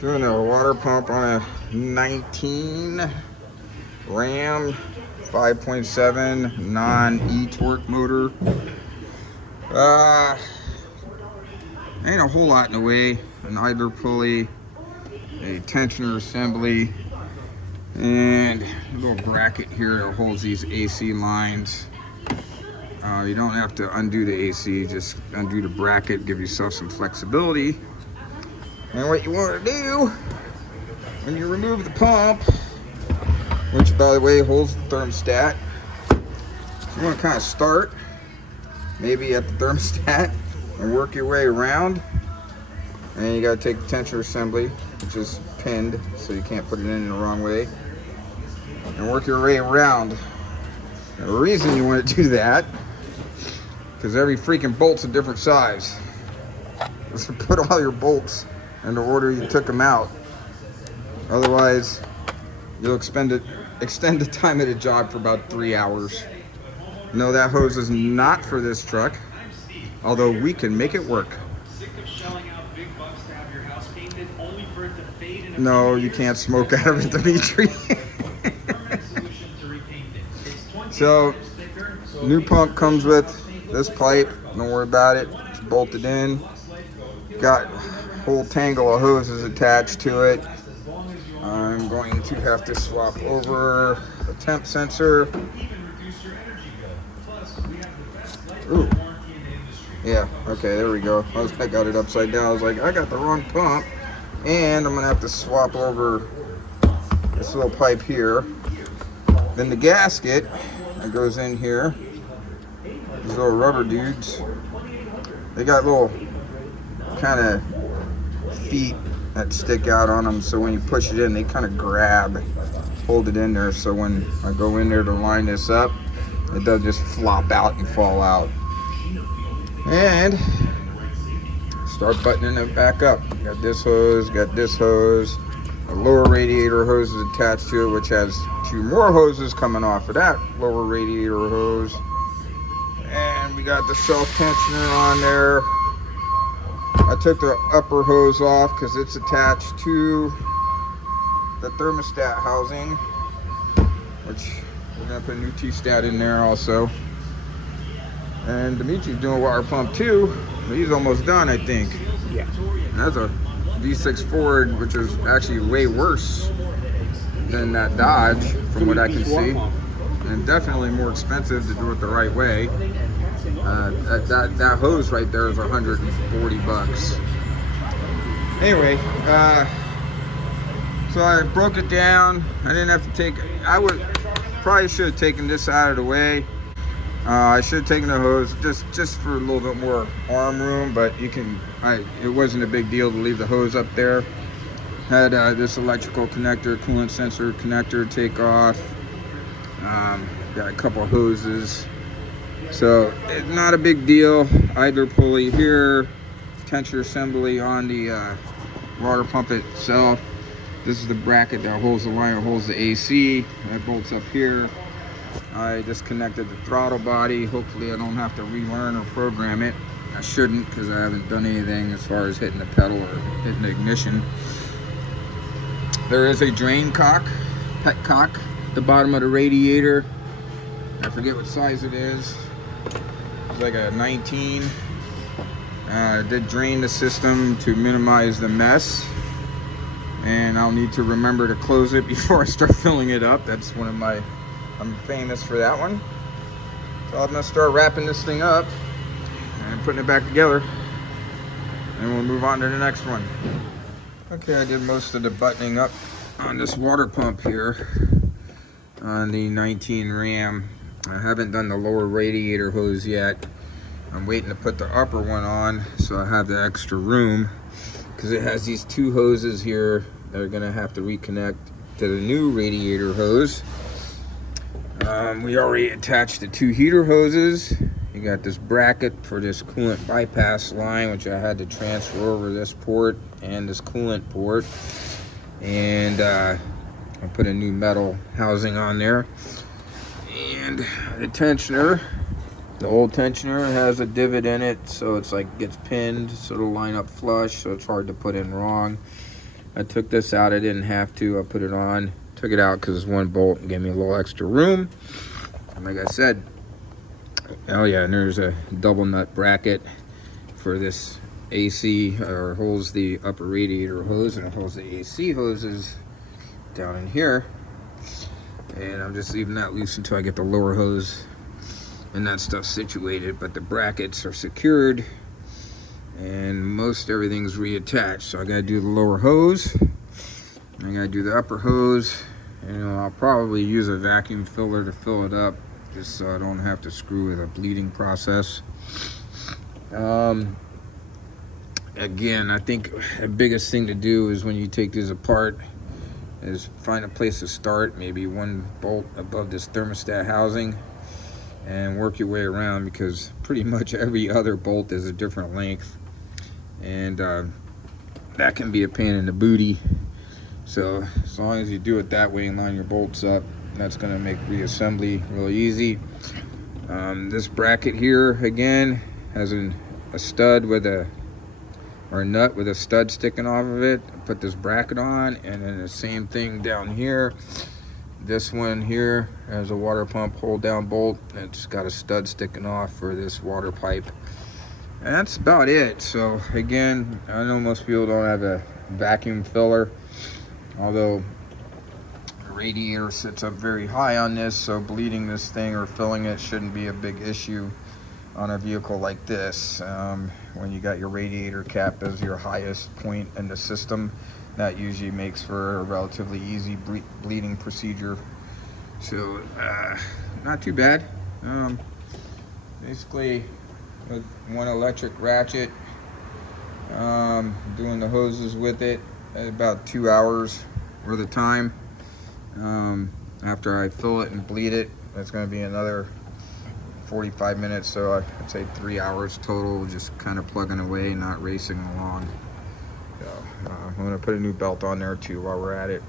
Doing a water pump on a 19 Ram 5.7 non-e-torque motor. Ain't a whole lot in the way. An idler pulley, a tensioner assembly, and a little bracket here that holds these AC lines. You don't have to undo the AC, just undo the bracket, give yourself some flexibility. And what you want to do when you remove the pump, which by the way holds the thermostat, you want to kind of start maybe at the thermostat and work your way around. And you got to take the tensioner assembly, which is pinned so you can't put it in the wrong way, and work your way around. The reason you want to do that, because every freaking bolt's a different size. So put all your bolts in the order you took them out. Otherwise, you'll extend the time of the job for about 3 hours. No, that hose is not for this truck, although we can make it work. No, you can't smoke out of it, Dimitri. So, new pump comes with this pipe. Don't worry about it. It's bolted in. Got a whole tangle of hoses attached to it. I'm going to have to swap over the temp sensor. Ooh. Yeah, okay, there we go. I got it upside down. I was like, I got the wrong pump. And I'm going to have to swap over this little pipe here. Then the gasket that goes in here. These little rubber dudes. They got little kind of feet that stick out on them, so when you push it in, they kind of hold it in there, so when I go in there to line this up, it doesn't just flop out and fall out. And start buttoning it back up. Got this hose, a lower radiator hose is attached to it, which has 2 more hoses coming off of that lower radiator hose. And we got the self-tensioner on there. I took the upper hose off because it's attached to the thermostat housing, which we're going to put a new T-stat in there also. And Dimitri's doing a water pump too, but he's almost done, I think. Yeah. And that's a V6 Ford, which is actually way worse than that Dodge, from what I can see. And definitely more expensive to do it the right way. That hose right there is 140 bucks. Anyway, so I broke it down. I didn't have to take, probably should have taken this out of the way. I should have taken the hose just for a little bit more arm room, but it wasn't a big deal to leave the hose up there. Had this electrical connector, coolant sensor connector take off. Got a couple of hoses. So it's not a big deal. Idler pulley here, tensioner assembly on the water pump itself. This is the bracket that holds the line, holds the AC. That bolts up here. I disconnected the throttle body. Hopefully I don't have to relearn or program it. I shouldn't, because I haven't done anything as far as hitting the pedal or hitting the ignition. There is a drain cock, petcock, at the bottom of the radiator. I forget what size it is. It's like a 19. Did drain the system to minimize the mess, and I'll need to remember to close it before I start filling it up. That's one of my, I'm famous for that one. So I'm gonna start wrapping this thing up and putting it back together, and we'll move on to the next one. Okay, I did most of the buttoning up on this water pump here on the 19 Ram. I haven't done the lower radiator hose yet. I'm waiting to put the upper one on so I have the extra room, because it has these 2 hoses here that are gonna have to reconnect to the new radiator hose. We already attached the 2 heater hoses. You got this bracket for this coolant bypass line, which I had to transfer over this port and this coolant port. And I put a new metal housing on there. And the tensioner, the old tensioner has a divot in it, so it's like gets pinned, so it'll line up flush, so it's hard to put in wrong. I took this out. I didn't have to. I put it on. Took it out because it's one bolt and gave me a little extra room. And like I said, oh yeah, and there's a double nut bracket for this AC, or holds the upper radiator hose, and it holds the AC hoses down in here. And I'm just leaving that loose until I get the lower hose and that stuff situated, but the brackets are secured and most everything's reattached. So I gotta do the lower hose, I gotta do the upper hose, and I'll probably use a vacuum filler to fill it up, just so I don't have to screw with a bleeding process. Again, I think the biggest thing to do is when you take these apart is find a place to start, maybe one bolt above this thermostat housing, and work your way around, because pretty much every other bolt is a different length, and that can be a pain in the booty. So as long as you do it that way and line your bolts up, that's going to make reassembly really easy. This bracket here again has a stud with a nut with a stud sticking off of it. Put this bracket on, and then the same thing down here. This one here has a water pump hold down bolt. It's got a stud sticking off for this water pipe. And that's about it. So again, I know most people don't have a vacuum filler, although the radiator sits up very high on this, so bleeding this thing or filling it shouldn't be a big issue on a vehicle like this. When you got your radiator cap as your highest point in the system, that usually makes for a relatively easy bleeding procedure. So not too bad. Basically with one electric ratchet, doing the hoses with it at about 2 hours worth of time. After I fill it and bleed it, that's going to be another 45 minutes, so I'd say 3 hours total, just kind of plugging away, not racing along. So I'm going to put a new belt on there too while we're at it.